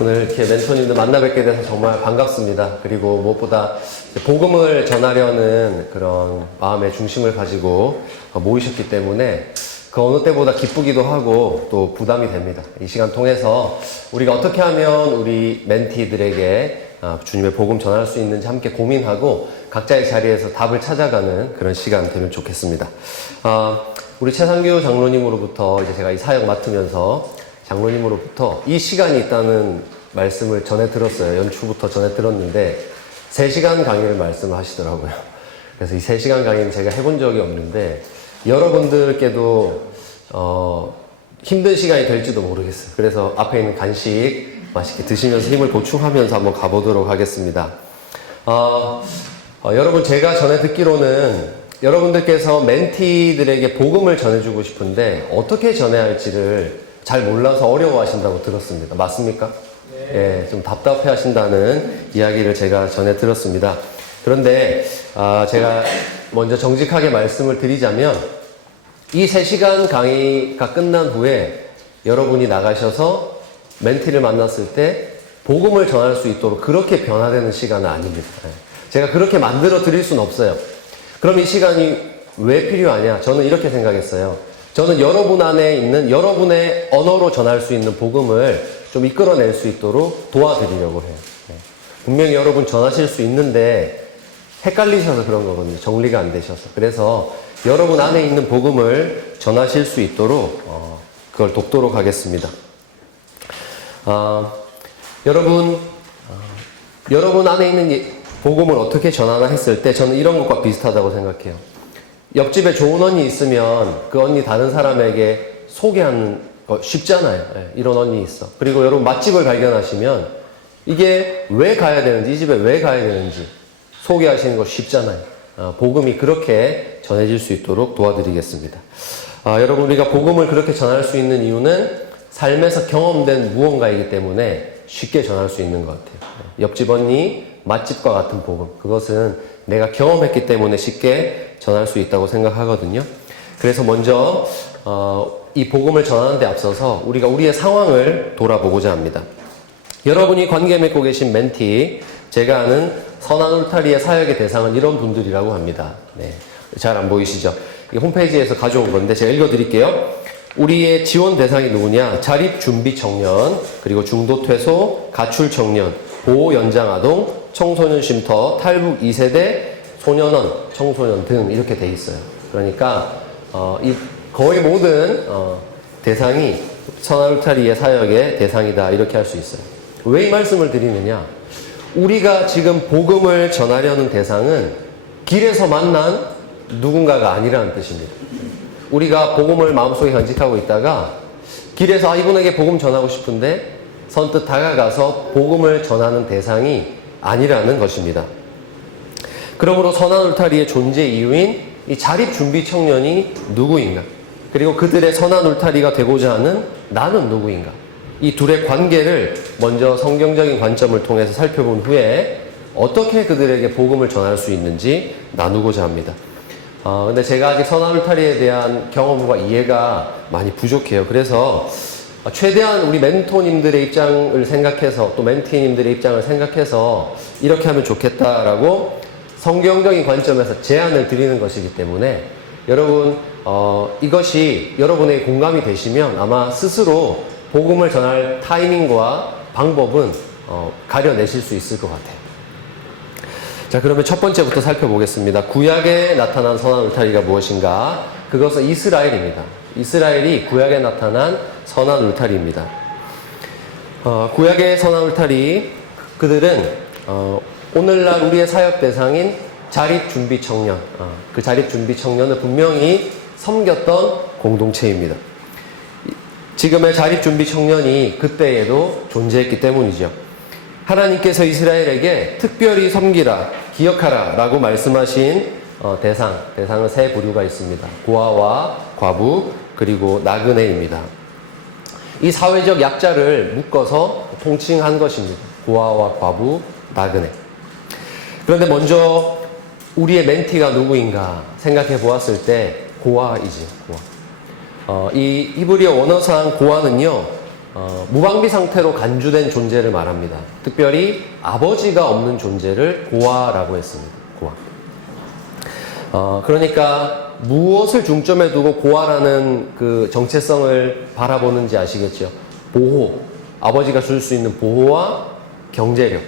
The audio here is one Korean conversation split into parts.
오늘 이렇게 멘토님들 만나 뵙게 돼서 정말 반갑습니다. 그리고 무엇보다 복음을 전하려는 그런 마음의 중심을 가지고 모이셨기 때문에 그 어느 때보다 기쁘기도 하고 또 부담이 됩니다. 이 시간 통해서 우리가 어떻게 하면 우리 멘티들에게 주님의 복음 전할 수 있는지 함께 고민하고 각자의 자리에서 답을 찾아가는 그런 시간 되면 좋겠습니다. 우리 최상규 장로님으로부터 이제 제가 이 사역 맡으면서 장로님으로부터 이 시간이 있다는 말씀을 전해 들었어요. 연초부터 전해 들었는데 3시간 강의를 말씀하시더라고요. 그래서 이 3시간 강의는 제가 해본 적이 없는데 여러분들께도 힘든 시간이 될지도 모르겠어요. 그래서 앞에 있는 간식 맛있게 드시면서 힘을 보충하면서 한번 가보도록 하겠습니다. 여러분, 제가 전해 듣기로는 여러분들께서 멘티들에게 복음을 전해주고 싶은데 어떻게 전해야 할지를 잘 몰라서 어려워하신다고 들었습니다. 맞습니까? 네. 예, 좀 답답해 하신다는 이야기를 제가 전해 들었습니다. 그런데 제가 먼저 정직하게 말씀을 드리자면 이 3시간 강의가 끝난 후에 여러분이 나가셔서 멘티를 만났을 때 복음을 전할 수 있도록 그렇게 변화되는 시간은 아닙니다. 제가 그렇게 만들어 드릴 수는 없어요. 그럼 이 시간이 왜 필요하냐? 저는 이렇게 생각했어요. 저는 여러분 안에 있는 여러분의 언어로 전할 수 있는 복음을 좀 이끌어낼 수 있도록 도와드리려고 해요. 분명히 여러분 전하실 수 있는데 헷갈리셔서 그런 거거든요. 정리가 안 되셔서. 그래서 여러분 안에 있는 복음을 전하실 수 있도록 그걸 돕도록 하겠습니다. 여러분 안에 있는 복음을 어떻게 전하나 했을 때 저는 이런 것과 비슷하다고 생각해요. 옆집에 좋은 언니 있으면 그 언니 다른 사람에게 소개하는 거 쉽잖아요. 이런 언니 있어. 그리고 여러분 맛집을 발견하시면 이게 왜 가야 되는지, 이 집에 왜 가야 되는지 소개하시는 거 쉽잖아요. 복음이 그렇게 전해질 수 있도록 도와드리겠습니다. 여러분, 우리가 복음을 그렇게 전할 수 있는 이유는 삶에서 경험된 무언가이기 때문에 쉽게 전할 수 있는 것 같아요. 옆집 언니, 맛집과 같은 복음. 그것은 내가 경험했기 때문에 쉽게 전할 수 있다고 생각하거든요. 그래서 먼저 이 복음을 전하는 데 앞서서 우리가 우리의 상황을 돌아보고자 합니다. 여러분이 관계 맺고 계신 멘티, 제가 아는 선한 울타리의 사역의 대상은 이런 분들이라고 합니다. 네, 잘 안 보이시죠? 이게 홈페이지에서 가져온 건데 제가 읽어드릴게요. 우리의 지원 대상이 누구냐? 자립준비 청년, 그리고 중도 퇴소, 가출 청년, 보호 연장 아동, 청소년 쉼터, 탈북 2세대, 소년원, 청소년 등 이렇게 돼 있어요. 그러니까 이 거의 모든 대상이 선한 울타리의 사역의 대상이다, 이렇게 할 수 있어요. 왜 이 말씀을 드리느냐? 우리가 지금 복음을 전하려는 대상은 길에서 만난 누군가가 아니라는 뜻입니다. 우리가 복음을 마음속에 간직하고 있다가 길에서 이분에게 복음 전하고 싶은데 선뜻 다가가서 복음을 전하는 대상이 아니라는 것입니다. 그러므로 선한 울타리의 존재 이유인 이 자립준비 청년이 누구인가? 그리고 그들의 선한 울타리가 되고자 하는 나는 누구인가? 이 둘의 관계를 먼저 성경적인 관점을 통해서 살펴본 후에 어떻게 그들에게 복음을 전할 수 있는지 나누고자 합니다. 근데 제가 아직 선한 울타리에 대한 경험과 이해가 많이 부족해요. 그래서 최대한 우리 멘토님들의 입장을 생각해서 또 멘티님들의 입장을 생각해서 이렇게 하면 좋겠다라고 성경적인 관점에서 제안을 드리는 것이기 때문에 여러분 이것이 여러분의 공감이 되시면 아마 스스로 복음을 전할 타이밍과 방법은 가려내실 수 있을 것 같아요. 자, 그러면 첫 번째부터 살펴보겠습니다. 구약에 나타난 선한 울타리가 무엇인가? 그것은 이스라엘입니다. 이스라엘이 구약에 나타난 선한 울타리입니다. 구약의 선한 울타리, 그들은 오늘날 우리의 사역 대상인 자립준비 청년, 그 자립준비 청년을 분명히 섬겼던 공동체입니다. 지금의 자립준비 청년이 그때에도 존재했기 때문이죠. 하나님께서 이스라엘에게 특별히 섬기라, 기억하라 라고 말씀하신 대상은 세 부류가 있습니다. 고아와 과부, 그리고 나그네입니다. 이 사회적 약자를 묶어서 통칭한 것입니다. 고아와 과부, 나그네. 그런데 먼저 우리의 멘티가 누구인가 생각해 보았을 때 고아이지, 고아. 이 히브리어 원어상 고아는요, 무방비 상태로 간주된 존재를 말합니다. 특별히 아버지가 없는 존재를 고아라고 했습니다. 고아. 그러니까 무엇을 중점에 두고 고아라는 그 정체성을 바라보는지 아시겠죠? 보호, 아버지가 줄 수 있는 보호와 경제력,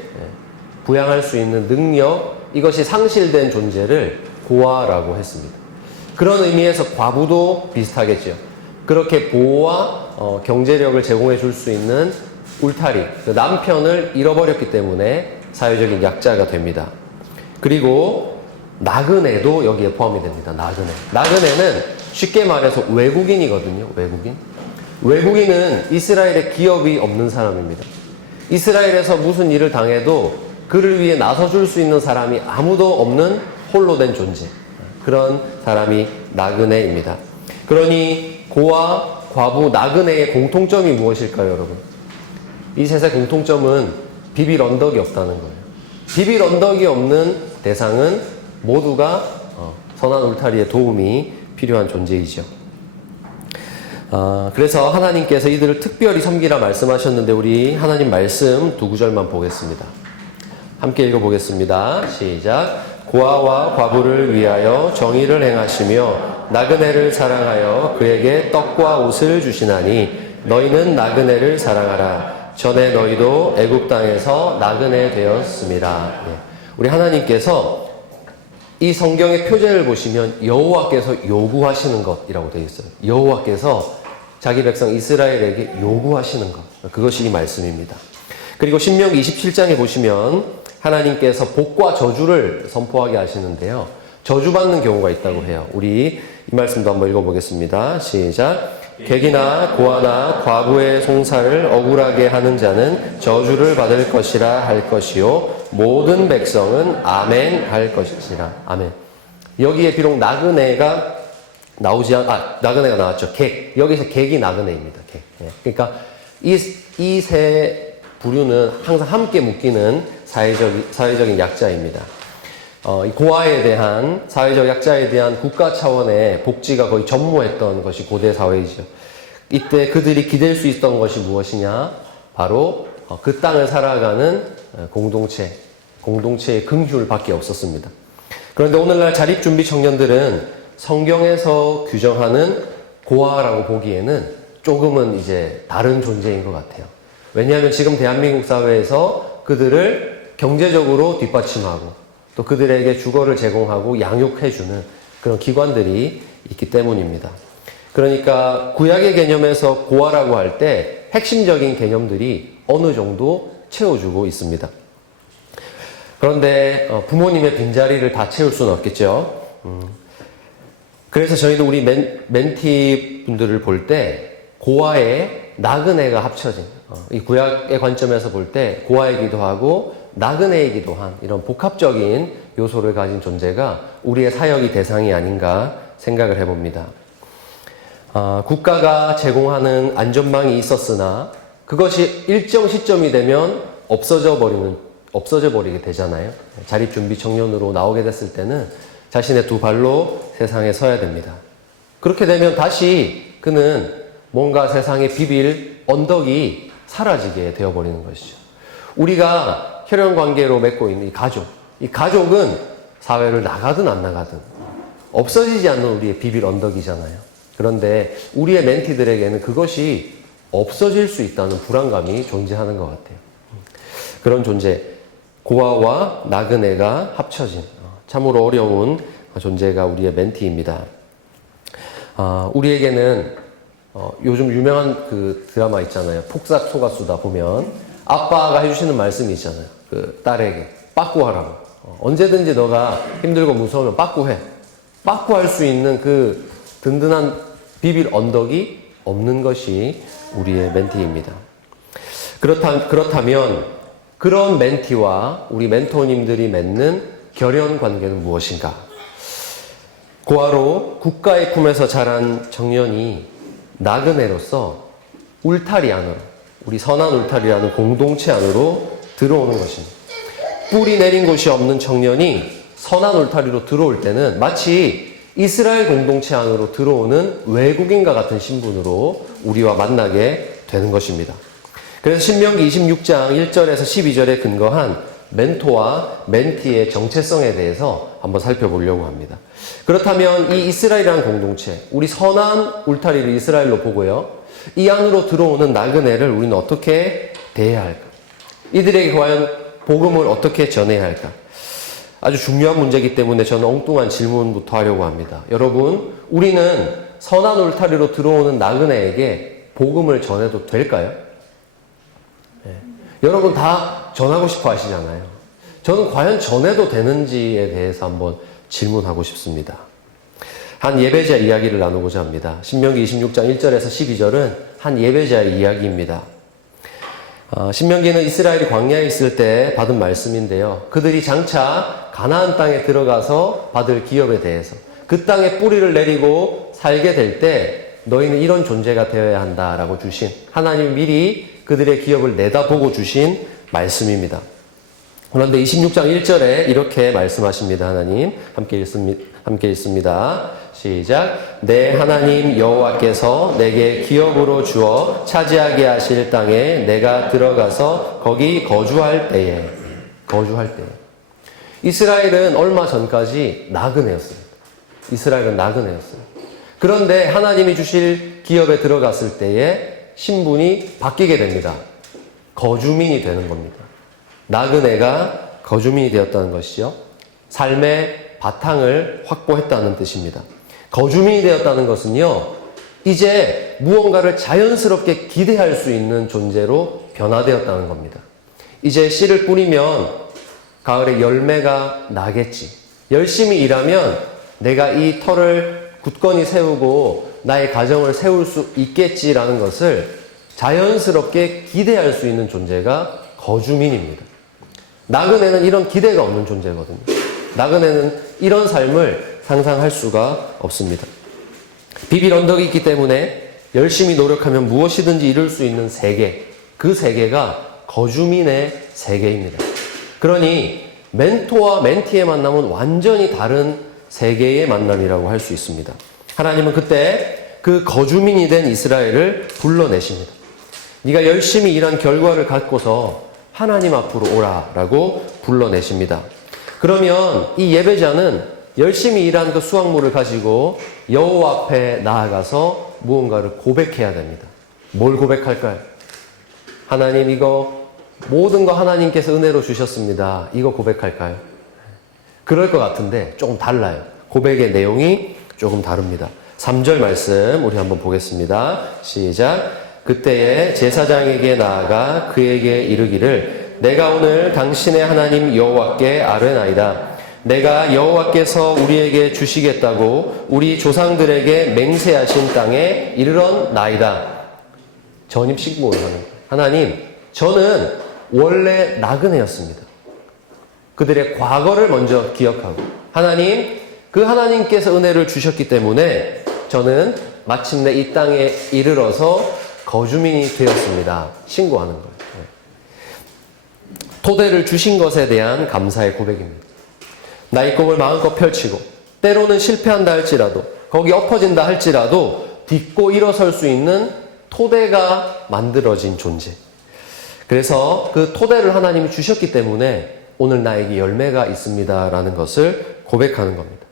부양할 수 있는 능력, 이것이 상실된 존재를 고아라고 했습니다. 그런 의미에서 과부도 비슷하겠죠. 그렇게 보호와 경제력을 제공해 줄 수 있는 울타리, 그 남편을 잃어버렸기 때문에 사회적인 약자가 됩니다. 그리고 나그네도 여기에 포함이 됩니다. 나그네. 나그네는 쉽게 말해서 외국인이거든요. 외국인. 외국인은 이스라엘에 기업이 없는 사람입니다. 이스라엘에서 무슨 일을 당해도 그를 위해 나서줄 수 있는 사람이 아무도 없는 홀로 된 존재. 그런 사람이 나그네입니다. 그러니 고아, 과부, 나그네의 공통점이 무엇일까요, 여러분? 이 셋의 공통점은 비빌 언덕이 없다는 거예요. 비빌 언덕이 없는 대상은 모두가 선한 울타리의 도움이 필요한 존재이죠. 그래서 하나님께서 이들을 특별히 섬기라 말씀하셨는데 우리 하나님 말씀 두 구절만 보겠습니다. 함께 읽어보겠습니다. 시작. 고아와 과부를 위하여 정의를 행하시며 나그네를 사랑하여 그에게 떡과 옷을 주시나니 너희는 나그네를 사랑하라. 전에 너희도 애굽 땅에서 나그네 되었습니다. 우리 하나님께서 이 성경의 표제를 보시면 여호와께서 요구하시는 것이라고 되어 있어요. 여호와께서 자기 백성 이스라엘에게 요구하시는 것. 그것이 이 말씀입니다. 그리고 신명기 27장에 보시면 하나님께서 복과 저주를 선포하게 하시는데요. 저주받는 경우가 있다고 해요. 우리 이 말씀도 한번 읽어보겠습니다. 시작. 객이나 고아나 과부의 송사를 억울하게 하는 자는 저주를 받을 것이라 할 것이요 모든 백성은 아멘 할 것이라. 아멘. 여기에 비록 나그네가 나그네가 나왔죠. 객. 여기서 객이 나그네입니다. 객. 그러니까 이 세 부류는 항상 함께 묶이는 사회적인 약자입니다. 이 고아에 대한, 사회적 약자에 대한 국가 차원의 복지가 거의 전무했던 것이 고대 사회이죠. 이때 그들이 기댈 수 있던 것이 무엇이냐? 바로 그 땅을 살아가는 공동체의 긍휼밖에 없었습니다. 그런데 오늘날 자립준비 청년들은 성경에서 규정하는 고아라고 보기에는 조금은 이제 다른 존재인 것 같아요. 왜냐하면 지금 대한민국 사회에서 그들을 경제적으로 뒷받침하고 또 그들에게 주거를 제공하고 양육해주는 그런 기관들이 있기 때문입니다. 그러니까 구약의 개념에서 고아라고 할 때 핵심적인 개념들이 어느 정도 채워주고 있습니다. 그런데 부모님의 빈자리를 다 채울 수는 없겠죠. 그래서 저희도 우리 멘티 분들을 볼 때 고아에 나그네가 합쳐진 이 구약의 관점에서 볼 때 고아이기도 하고 나그네이기도 한 이런 복합적인 요소를 가진 존재가 우리의 사역의 대상이 아닌가 생각을 해봅니다. 국가가 제공하는 안전망이 있었으나 그것이 일정 시점이 되면 없어져 버리게 되잖아요. 자립준비 청년으로 나오게 됐을 때는 자신의 두 발로 세상에 서야 됩니다. 그렇게 되면 다시 그는 뭔가 세상에 비빌 언덕이 사라지게 되어버리는 것이죠. 우리가 혈연관계로 맺고 있는 이 가족은 사회를 나가든 안 나가든 없어지지 않는 우리의 비빌 언덕이잖아요. 그런데 우리의 멘티들에게는 그것이 없어질 수 있다는 불안감이 존재하는 것 같아요. 그런 존재, 고아와 나그네가 합쳐진 참으로 어려운 존재가 우리의 멘티입니다. 우리에게는 요즘 유명한 그 드라마 있잖아요. 폭삭 속았수다 보면 아빠가 해주시는 말씀이 있잖아요. 그 딸에게 빠꾸하라고. 언제든지 너가 힘들고 무서우면 빠꾸해. 빠꾸할 수 있는 그 든든한 비빌 언덕이 없는 것이 우리의 멘티입니다. 그렇다면 그런 멘티와 우리 멘토님들이 맺는 결연 관계는 무엇인가? 고아로 국가의 품에서 자란 청년이 나그네로서 울타리 안으로, 우리 선한 울타리라는 공동체 안으로 들어오는 것입니다. 뿌리 내린 곳이 없는 청년이 선한 울타리로 들어올 때는 마치 이스라엘 공동체 안으로 들어오는 외국인과 같은 신분으로 우리와 만나게 되는 것입니다. 그래서 신명기 26장 1절에서 12절에 근거한 멘토와 멘티의 정체성에 대해서 한번 살펴보려고 합니다. 그렇다면 이 이스라엘이라는 공동체, 우리 선한 울타리를 이스라엘로 보고요, 이 안으로 들어오는 나그네를 우리는 어떻게 대해야 할까? 이들에게 과연 복음을 어떻게 전해야 할까? 아주 중요한 문제이기 때문에 저는 엉뚱한 질문부터 하려고 합니다. 여러분, 우리는 선한 울타리로 들어오는 나그네에게 복음을 전해도 될까요? 네. 여러분 다 전하고 싶어 하시잖아요. 저는 과연 전해도 되는지에 대해서 한번 질문하고 싶습니다. 한 예배자 이야기를 나누고자 합니다. 신명기 26장 1절에서 12절은 한 예배자의 이야기입니다. 신명기는 이스라엘이 광야에 있을 때 받은 말씀인데요. 그들이 장차 가나안 땅에 들어가서 받을 기업에 대해서 그 땅에 뿌리를 내리고 살게 될 때 너희는 이런 존재가 되어야 한다라고 주신, 하나님이 미리 그들의 기업을 내다보고 주신 말씀입니다. 그런데 26장 1절에 이렇게 말씀하십니다. 하나님 함께 읽습니다. 시작. 내 하나님 여호와께서 내게 기업으로 주어 차지하게 하실 땅에 내가 들어가서 거기 거주할 때에 이스라엘은 얼마 전까지 나그네였습니다. 이스라엘은 나그네였어요. 그런데 하나님이 주실 기업에 들어갔을 때에 신분이 바뀌게 됩니다. 거주민이 되는 겁니다. 나그네가 거주민이 되었다는 것이죠. 삶의 바탕을 확보했다는 뜻입니다. 거주민이 되었다는 것은요, 이제 무언가를 자연스럽게 기대할 수 있는 존재로 변화되었다는 겁니다. 이제 씨를 뿌리면 가을에 열매가 나겠지. 열심히 일하면 내가 이 터를 굳건히 세우고 나의 가정을 세울 수 있겠지라는 것을 자연스럽게 기대할 수 있는 존재가 거주민입니다. 나그네는 이런 기대가 없는 존재거든요. 나그네는 이런 삶을 상상할 수가 없습니다. 비빌 언덕이 있기 때문에 열심히 노력하면 무엇이든지 이룰 수 있는 세계, 그 세계가 거주민의 세계입니다. 그러니 멘토와 멘티의 만남은 완전히 다른 세계의 만남이라고 할 수 있습니다. 하나님은 그때 그 거주민이 된 이스라엘을 불러내십니다. 네가 열심히 일한 결과를 갖고서 하나님 앞으로 오라라고 불러내십니다. 그러면 이 예배자는 열심히 일한 그 수확물을 가지고 여호와 앞에 나아가서 무언가를 고백해야 됩니다. 뭘 고백할까요? 하나님, 이거 모든 거 하나님께서 은혜로 주셨습니다. 이거 고백할까요? 그럴 것 같은데 조금 달라요. 고백의 내용이 조금 다릅니다. 3절 말씀 우리 한번 보겠습니다. 시작. 그때에 제사장에게 나아가 그에게 이르기를 내가 오늘 당신의 하나님 여호와께 아뢰나이다. 내가 여호와께서 우리에게 주시겠다고 우리 조상들에게 맹세하신 땅에 이르렀나이다. 전입식목을 하는 거예요. 하나님, 저는 원래 나그네였습니다. 그들의 과거를 먼저 기억하고, 하나님, 그 하나님께서 은혜를 주셨기 때문에 저는 마침내 이 땅에 이르러서 거주민이 되었습니다. 신고하는 거예요. 토대를 주신 것에 대한 감사의 고백입니다. 나의 꿈을 마음껏 펼치고 때로는 실패한다 할지라도, 거기 엎어진다 할지라도 딛고 일어설 수 있는 토대가 만들어진 존재. 그래서 그 토대를 하나님이 주셨기 때문에 오늘 나에게 열매가 있습니다라는 것을 고백하는 겁니다.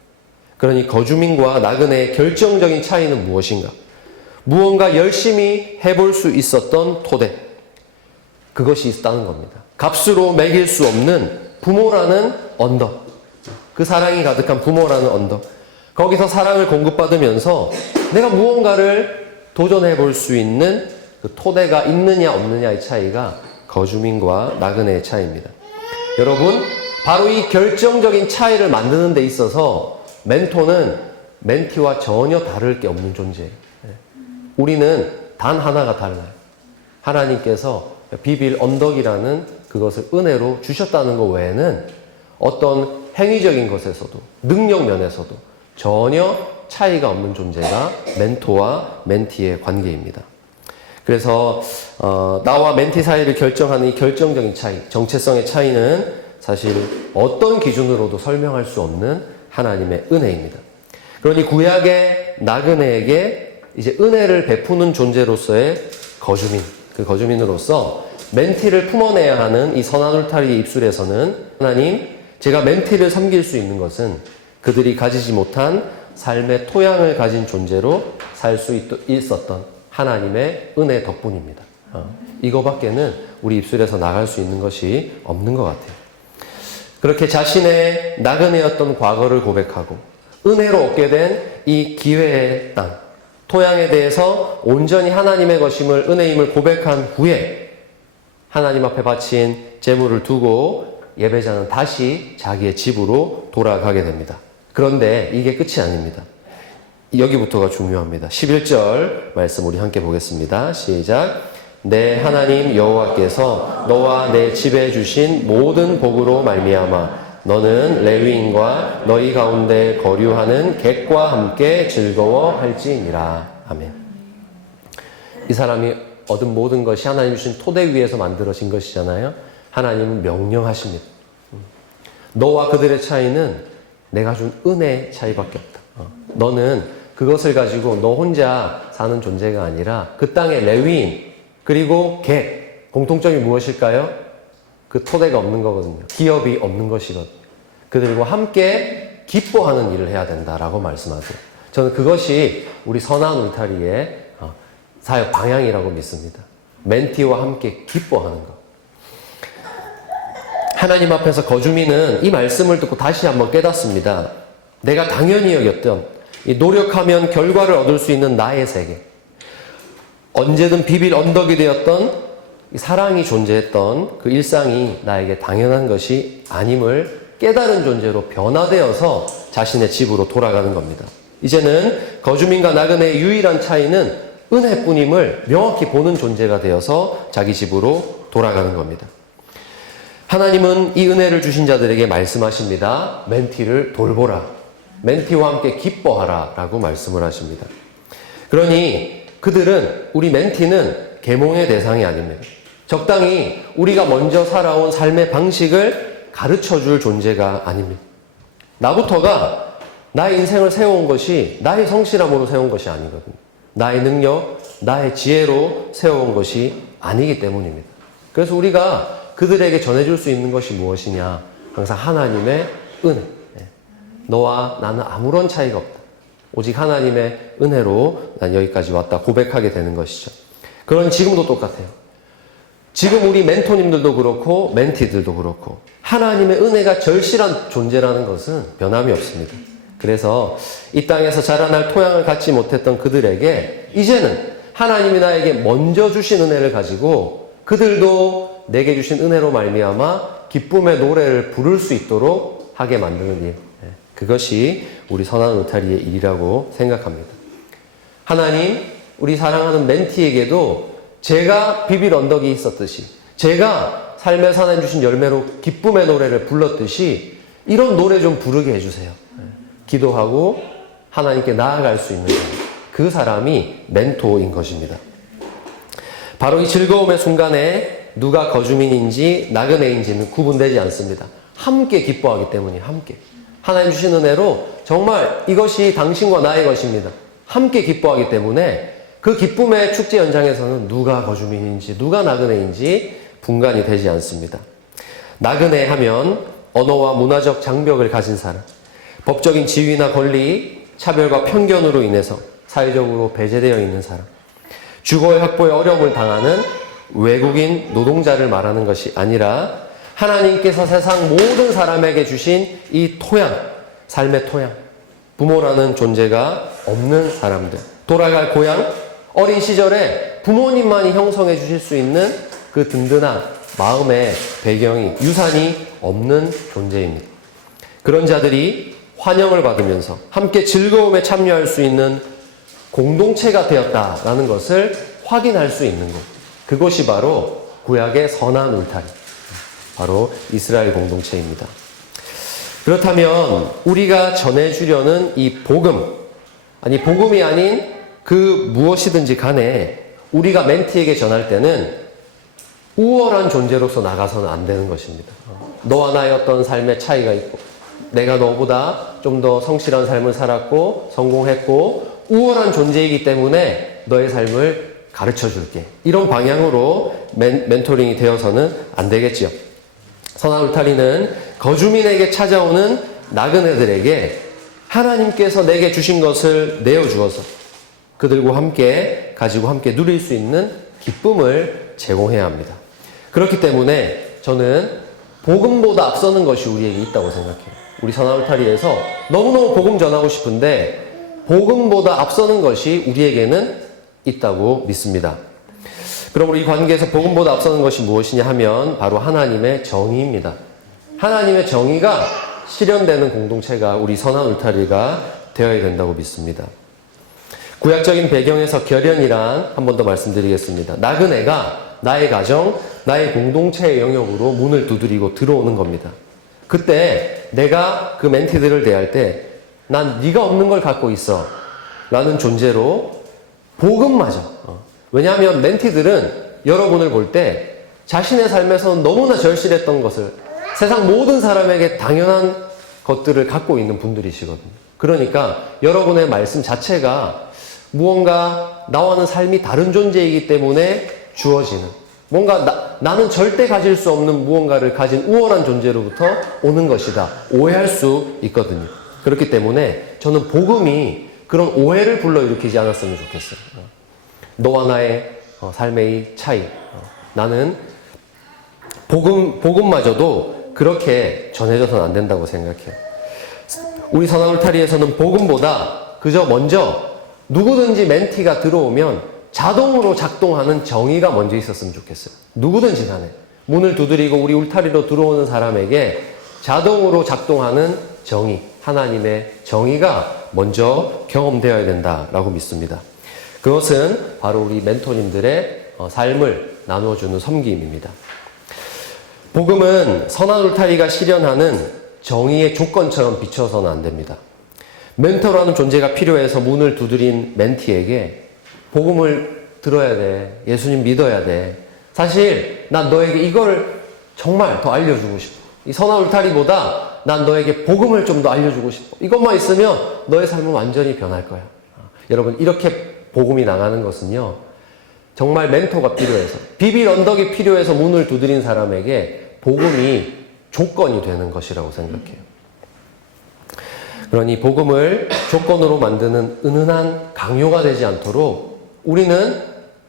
그러니 거주민과 나그네의 결정적인 차이는 무엇인가? 무언가 열심히 해볼 수 있었던 토대, 그것이 있다는 겁니다. 값으로 매길 수 없는 부모라는 언덕, 그 사랑이 가득한 부모라는 언덕, 거기서 사랑을 공급받으면서 내가 무언가를 도전해볼 수 있는 그 토대가 있느냐 없느냐의 차이가 거주민과 나그네의 차이입니다. 여러분, 바로 이 결정적인 차이를 만드는 데 있어서 멘토는 멘티와 전혀 다를 게 없는 존재예요. 우리는 단 하나가 달라요. 하나님께서 비빌 언덕이라는 그것을 은혜로 주셨다는 것 외에는 어떤 행위적인 것에서도, 능력 면에서도 전혀 차이가 없는 존재가 멘토와 멘티의 관계입니다. 그래서 나와 멘티 사이를 결정하는 이 결정적인 차이, 정체성의 차이는 사실 어떤 기준으로도 설명할 수 없는 하나님의 은혜입니다. 그러니 구약의 나그네에게 이제 은혜를 베푸는 존재로서의 거주민, 그 거주민으로서 멘티를 품어내야 하는 이 선한 울타리의 입술에서는 하나님, 제가 멘티를 섬길 수 있는 것은 그들이 가지지 못한 삶의 토양을 가진 존재로 살 수 있었던 하나님의 은혜 덕분입니다. 이거밖에는 우리 입술에서 나갈 수 있는 것이 없는 것 같아요. 그렇게 자신의 나그네였던 과거를 고백하고 은혜로 얻게 된 이 기회의 땅, 토양에 대해서 온전히 하나님의 것임을, 은혜임을 고백한 후에 하나님 앞에 바친 제물을 두고 예배자는 다시 자기의 집으로 돌아가게 됩니다. 그런데 이게 끝이 아닙니다. 여기부터가 중요합니다. 11절 말씀 우리 함께 보겠습니다. 시작. 내 하나님 여호와께서 너와 내 집에 주신 모든 복으로 말미암아 너는 레위인과 너희 가운데 거류하는 객과 함께 즐거워할지니라. 아멘. 이 사람이 얻은 모든 것이 하나님 주신 토대 위에서 만들어진 것이잖아요. 하나님은 명령하십니다. 너와 그들의 차이는 내가 준 은혜의 차이밖에 없다. 너는 그것을 가지고 너 혼자 사는 존재가 아니라 그 땅의 레위인 그리고 객, 공통점이 무엇일까요? 그 토대가 없는 거거든요. 기업이 없는 것이거든요. 그들과 함께 기뻐하는 일을 해야 된다라고 말씀하세요. 저는 그것이 우리 선한 울타리의 사역 방향이라고 믿습니다. 멘티와 함께 기뻐하는 것. 하나님 앞에서 거주민은 이 말씀을 듣고 다시 한번 깨닫습니다. 내가 당연히 여겼던 이 노력하면 결과를 얻을 수 있는 나의 세계, 언제든 비빌 언덕이 되었던 사랑이 존재했던 그 일상이 나에게 당연한 것이 아님을 깨달은 존재로 변화되어서 자신의 집으로 돌아가는 겁니다. 이제는 거주민과 나그네의 유일한 차이는 은혜뿐임을 명확히 보는 존재가 되어서 자기 집으로 돌아가는 겁니다. 하나님은 이 은혜를 주신 자들에게 말씀하십니다. 멘티를 돌보라. 멘티와 함께 기뻐하라 라고 말씀을 하십니다. 그러니 그들은, 우리 멘티는 계몽의 대상이 아닙니다. 적당히 우리가 먼저 살아온 삶의 방식을 가르쳐줄 존재가 아닙니다. 나부터가 나의 인생을 세워온 것이 나의 성실함으로 세운 것이 아니거든요. 나의 능력, 나의 지혜로 세워온 것이 아니기 때문입니다. 그래서 우리가 그들에게 전해줄 수 있는 것이 무엇이냐? 항상 하나님의 은혜. 너와 나는 아무런 차이가 없다. 오직 하나님의 은혜로 난 여기까지 왔다 고백하게 되는 것이죠. 그런 지금도 똑같아요. 지금 우리 멘토님들도 그렇고 멘티들도 그렇고 하나님의 은혜가 절실한 존재라는 것은 변함이 없습니다. 그래서 이 땅에서 자라날 토양을 갖지 못했던 그들에게 이제는 하나님이 나에게 먼저 주신 은혜를 가지고 그들도 내게 주신 은혜로 말미암아 기쁨의 노래를 부를 수 있도록 하게 만드는 일, 그것이 우리 선한 울타리의 일이라고 생각합니다. 하나님, 우리 사랑하는 멘티에게도 제가 비빌 언덕이 있었듯이, 제가 삶의 산에 주신 열매로 기쁨의 노래를 불렀듯이 이런 노래 좀 부르게 해주세요. 기도하고 하나님께 나아갈 수 있는 사람, 그 사람이 멘토인 것입니다. 바로 이 즐거움의 순간에 누가 거주민인지 나그네인지는 구분되지 않습니다. 함께 기뻐하기 때문이에요. 함께. 하나님 주신 은혜로 정말 이것이 당신과 나의 것입니다. 함께 기뻐하기 때문에 그 기쁨의 축제 현장에서는 누가 거주민인지 누가 나그네인지 분간이 되지 않습니다. 나그네 하면 언어와 문화적 장벽을 가진 사람, 법적인 지위나 권리, 차별과 편견으로 인해서 사회적으로 배제되어 있는 사람, 주거의 확보에 어려움을 당하는 외국인 노동자를 말하는 것이 아니라 하나님께서 세상 모든 사람에게 주신 이 토양, 삶의 토양, 부모라는 존재가 없는 사람들, 돌아갈 고향, 어린 시절에 부모님만이 형성해 주실 수 있는 그 든든한 마음의 배경이, 유산이 없는 존재입니다. 그런 자들이 환영을 받으면서 함께 즐거움에 참여할 수 있는 공동체가 되었다라는 것을 확인할 수 있는 것. 그것이 바로 구약의 선한 울타리, 바로 이스라엘 공동체입니다. 그렇다면 우리가 전해주려는 이 복음, 아니 복음이 아닌 그 무엇이든지 간에 우리가 멘티에게 전할 때는 우월한 존재로서 나가서는 안 되는 것입니다. 너와 나의 어떤 삶의 차이가 있고 내가 너보다 좀 더 성실한 삶을 살았고 성공했고 우월한 존재이기 때문에 너의 삶을 가르쳐 줄게. 이런 방향으로 멘토링이 되어서는 안 되겠지요. 선한 울타리는 거주민에게 찾아오는 나그네들에게 하나님께서 내게 주신 것을 내어주어서 그들과 함께 가지고 함께 누릴 수 있는 기쁨을 제공해야 합니다. 그렇기 때문에 저는 복음보다 앞서는 것이 우리에게 있다고 생각해요. 우리 선한 울타리에서 너무너무 복음 전하고 싶은데 복음보다 앞서는 것이 우리에게는 있다고 믿습니다. 그러므로 이 관계에서 복음보다 앞서는 것이 무엇이냐 하면 바로 하나님의 정의입니다. 하나님의 정의가 실현되는 공동체가 우리 선한 울타리가 되어야 된다고 믿습니다. 구약적인 배경에서 결연이란 한 번 더 말씀드리겠습니다. 나그네가 나의 가정, 나의 공동체의 영역으로 문을 두드리고 들어오는 겁니다. 그때 내가 그 멘티들을 대할 때 난 네가 없는 걸 갖고 있어 라는 존재로 복음마저 왜냐하면 멘티들은 여러분을 볼 때 자신의 삶에서는 너무나 절실했던 것을 세상 모든 사람에게 당연한 것들을 갖고 있는 분들이시거든요. 그러니까 여러분의 말씀 자체가 무언가 나와는 삶이 다른 존재이기 때문에 주어지는 뭔가 나는 절대 가질 수 없는 무언가를 가진 우월한 존재로부터 오는 것이다. 오해할 수 있거든요. 그렇기 때문에 저는 복음이 그런 오해를 불러일으키지 않았으면 좋겠어요. 너와 나의 삶의 차이. 나는 복음마저도 그렇게 전해져서는 안 된다고 생각해요. 우리 선한 울타리에서는 복음보다 그저 먼저 누구든지 멘티가 들어오면 자동으로 작동하는 정의가 먼저 있었으면 좋겠어요. 누구든지 간에 문을 두드리고 우리 울타리로 들어오는 사람에게 자동으로 작동하는 정의, 하나님의 정의가 먼저 경험되어야 된다라고 믿습니다. 그것은 바로 우리 멘토님들의 삶을 나누어주는 섬김입니다. 복음은 선한 울타리가 실현하는 정의의 조건처럼 비춰서는 안 됩니다. 멘토라는 존재가 필요해서 문을 두드린 멘티에게 복음을 들어야 돼. 예수님 믿어야 돼. 사실 난 너에게 이걸 정말 더 알려주고 싶어. 이 선한 울타리보다 난 너에게 복음을 좀 더 알려주고 싶어. 이것만 있으면 너의 삶은 완전히 변할 거야. 여러분 이렇게 복음이 나가는 것은요. 정말 멘토가 필요해서 비빌 언덕이 필요해서 문을 두드린 사람에게 복음이 조건이 되는 것이라고 생각해요. 그러니 복음을 조건으로 만드는 은은한 강요가 되지 않도록 우리는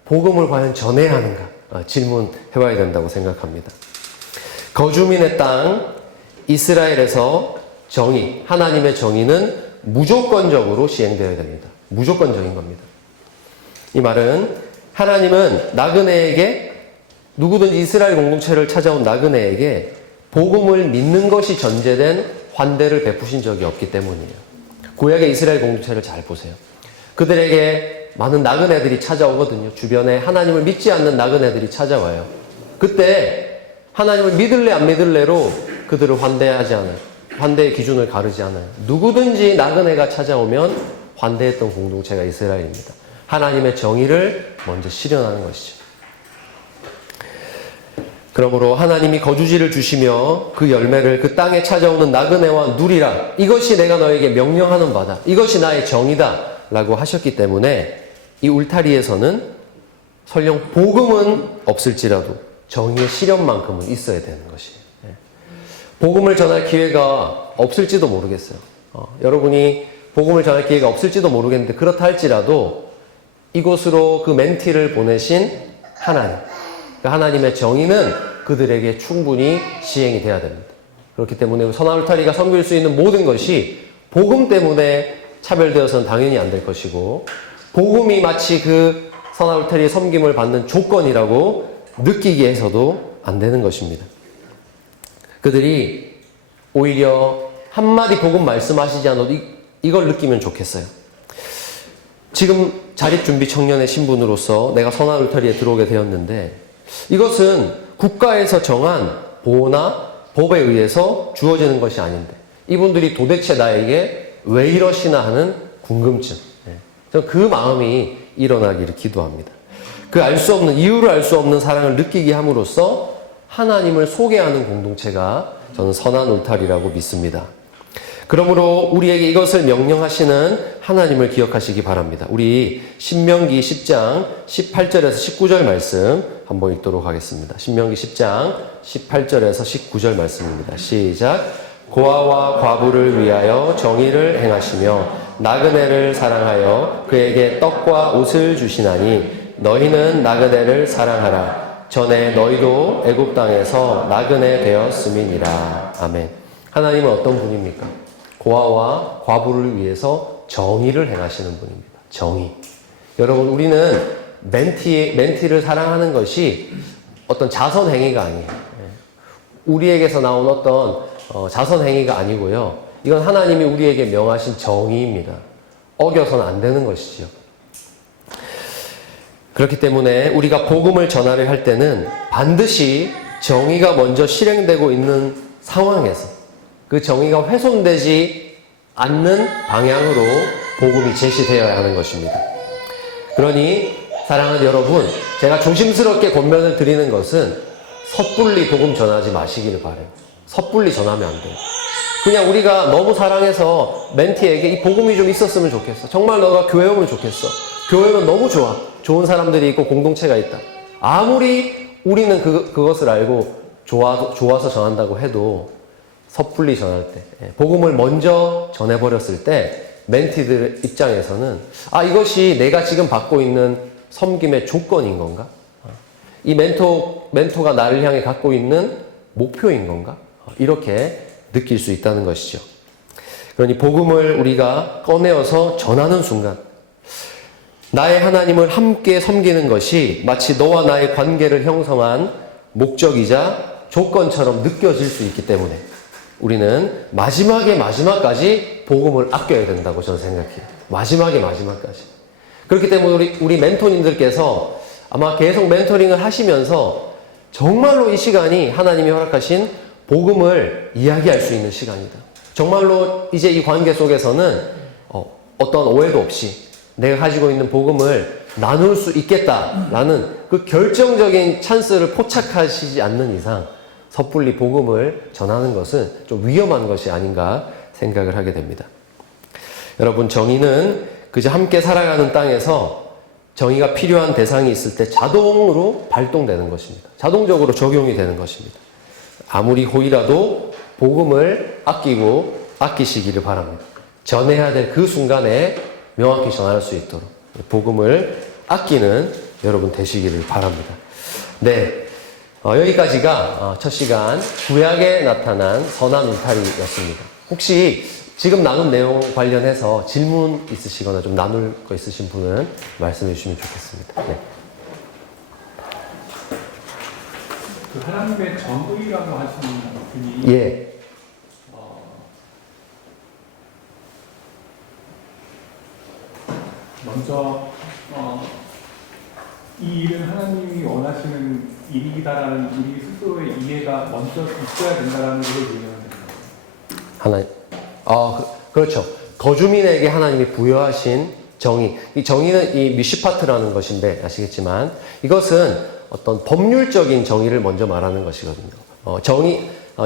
복음을 과연 전해야 하는가 질문해봐야 된다고 생각합니다. 거주민의 땅 이스라엘에서 정의, 하나님의 정의는 무조건적으로 시행되어야 됩니다. 무조건적인 겁니다. 이 말은 하나님은 나그네에게 누구든지 이스라엘 공동체를 찾아온 나그네에게 복음을 믿는 것이 전제된 환대를 베푸신 적이 없기 때문이에요. 구약의 이스라엘 공동체를 잘 보세요. 그들에게 많은 나그네들이 찾아오거든요. 주변에 하나님을 믿지 않는 나그네들이 찾아와요. 그때 하나님을 믿을래 안 믿을래로 그들을 환대하지 않아요. 환대의 기준을 가르지 않아요. 누구든지 나그네가 찾아오면 환대했던 공동체가 이스라엘입니다. 하나님의 정의를 먼저 실현하는 것이죠. 그러므로 하나님이 거주지를 주시며 그 열매를 그 땅에 찾아오는 나그네와 누리라. 이것이 내가 너에게 명령하는 바다. 이것이 나의 정의다. 라고 하셨기 때문에 이 울타리에서는 설령 복음은 없을지라도 정의의 실현만큼은 있어야 되는 것이에요. 복음을 전할 기회가 없을지도 모르겠어요. 여러분이 복음을 전할 기회가 없을지도 모르겠는데 그렇다 할지라도 이곳으로 그 멘티를 보내신 하나님, 그 하나님의 정의는 그들에게 충분히 시행이 돼야 됩니다. 그렇기 때문에 선한 울타리가 섬길 수 있는 모든 것이 복음 때문에 차별되어서는 당연히 안 될 것이고 복음이 마치 그 선한 울타리의 섬김을 받는 조건이라고 느끼게 해서도 안 되는 것입니다. 그들이 오히려 한마디 복음 말씀하시지 않아도 이걸 느끼면 좋겠어요. 지금 자립준비 청년의 신분으로서 내가 선한 울타리에 들어오게 되었는데 이것은 국가에서 정한 보호나 법에 의해서 주어지는 것이 아닌데 이분들이 도대체 나에게 왜 이러시나 하는 궁금증. 저는 그 마음이 일어나기를 기도합니다. 그 알 수 없는, 이유를 알 수 없는 사랑을 느끼게 함으로써 하나님을 소개하는 공동체가 저는 선한 울타리라고 믿습니다. 그러므로 우리에게 이것을 명령하시는 하나님을 기억하시기 바랍니다. 우리 신명기 10장 18절에서 19절 말씀 한번 읽도록 하겠습니다. 신명기 10장 18절에서 19절 말씀입니다. 시작. 고아와 과부를 위하여 정의를 행하시며 나그네를 사랑하여 그에게 떡과 옷을 주시나니 너희는 나그네를 사랑하라. 전에 너희도 애굽 땅에서 나그네 되었음이니라. 아멘. 하나님은 어떤 분입니까? 고아와 과부를 위해서 정의를 행하시는 분입니다. 정의. 여러분, 우리는 멘티를 사랑하는 것이 어떤 자선 행위가 아니에요. 우리에게서 나온 어떤 자선 행위가 아니고요. 이건 하나님이 우리에게 명하신 정의입니다. 어겨서는 안 되는 것이죠. 그렇기 때문에 우리가 복음을 전하려 할 때는 반드시 정의가 먼저 실행되고 있는 상황에서 그 정의가 훼손되지 않는 방향으로 복음이 제시되어야 하는 것입니다. 그러니 사랑하는 여러분, 제가 조심스럽게 권면을 드리는 것은 섣불리 복음 전하지 마시기를 바라요. 섣불리 전하면 안 돼요. 그냥 우리가 너무 사랑해서 멘티에게 이 복음이 좀 있었으면 좋겠어. 정말 너가 교회 오면 좋겠어. 교회 오면 너무 좋아. 좋은 사람들이 있고 공동체가 있다. 아무리 우리는 그것을 알고 좋아서 전한다고 해도 섣불리 전할 때, 복음을 먼저 전해버렸을 때 멘티들 입장에서는 이것이 내가 지금 받고 있는 섬김의 조건인 건가? 이 멘토가 나를 향해 갖고 있는 목표인 건가? 이렇게 느낄 수 있다는 것이죠. 그러니 복음을 우리가 꺼내어서 전하는 순간 나의 하나님을 함께 섬기는 것이 마치 너와 나의 관계를 형성한 목적이자 조건처럼 느껴질 수 있기 때문에 우리는 마지막까지 복음을 아껴야 된다고 저는 생각해요. 마지막까지. 그렇기 때문에 우리 멘토님들께서 아마 계속 멘토링을 하시면서 정말로 이 시간이 하나님이 허락하신 복음을 이야기할 수 있는 시간이다. 정말로 이제 이 관계 속에서는 어떤 오해도 없이 내가 가지고 있는 복음을 나눌 수 있겠다라는 그 결정적인 찬스를 포착하시지 않는 이상 섣불리 복음을 전하는 것은 좀 위험한 것이 아닌가 생각을 하게 됩니다. 여러분, 정의는 그저 함께 살아가는 땅에서 정의가 필요한 대상이 있을 때 자동으로 발동되는 것입니다. 자동적으로 적용이 되는 것입니다. 아무리 호의라도 복음을 아끼시기를 바랍니다. 전해야 될 그 순간에 명확히 전할 수 있도록 복음을 아끼는 여러분 되시기를 바랍니다. 네, 여기까지가 첫 시간 구약에 나타난 선한 울타리였습니다. 혹시 지금 나눈 내용 관련해서 질문 있으시거나 좀 나눌 거 있으신 분은 말씀해 주시면 좋겠습니다. 네. 그 하나님의 정의라고 하시는 분이 예. 먼저 이 일은 하나님이 원하시는 일이다라는 우리 스스로의 이해가 먼저 있어야 된다라는 걸 의미하는 하나님. 그렇죠. 거주민에게 하나님이 부여하신 정의. 이 정의는 이 미슈파트라는 것인데 아시겠지만 이것은 어떤 법률적인 정의를 먼저 말하는 것이거든요.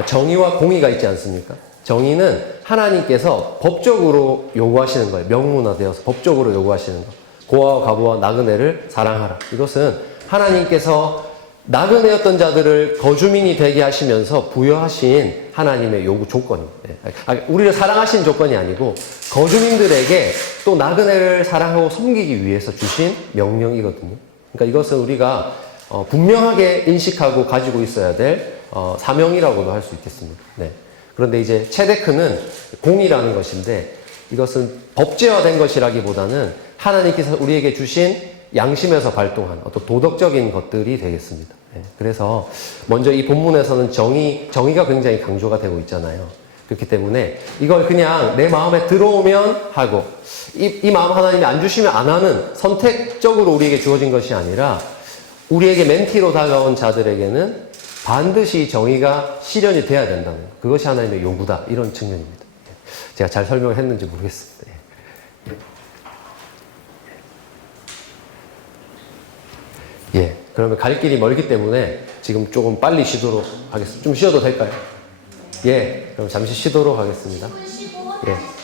정의와 공의가 있지 않습니까? 정의는 하나님께서 법적으로 요구하시는 거예요. 명문화되어서 법적으로 요구하시는 거. 고아와 과부와 나그네를 사랑하라. 이것은 하나님께서 나그네였던 자들을 거주민이 되게 하시면서 부여하신 하나님의 요구 조건입니다. 우리를 사랑하신 조건이 아니고 거주민들에게 또 나그네를 사랑하고 섬기기 위해서 주신 명령이거든요. 그러니까 이것은 우리가 분명하게 인식하고 가지고 있어야 될 사명이라고도 할 수 있겠습니다. 네. 그런데 이제 체데크는 공의라는 것인데 이것은 법제화된 것이라기보다는 하나님께서 우리에게 주신 양심에서 발동한 어떤 도덕적인 것들이 되겠습니다. 네. 그래서 먼저 이 본문에서는 정의가 굉장히 강조가 되고 있잖아요. 그렇기 때문에 이걸 그냥 내 마음에 들어오면 하고 이 마음 하나님이 안 주시면 안 하는 선택적으로 우리에게 주어진 것이 아니라 우리에게 멘티로 다가온 자들에게는 반드시 정의가 실현이 돼야 된다는 것. 그것이 하나님의 요구다. 이런 측면입니다. 제가 잘 설명을 했는지 모르겠습니다. 예. 그러면 갈 길이 멀기 때문에 지금 조금 빨리 쉬도록 하겠습니다. 좀 쉬어도 될까요? 예. 그럼 잠시 쉬도록 하겠습니다. 예.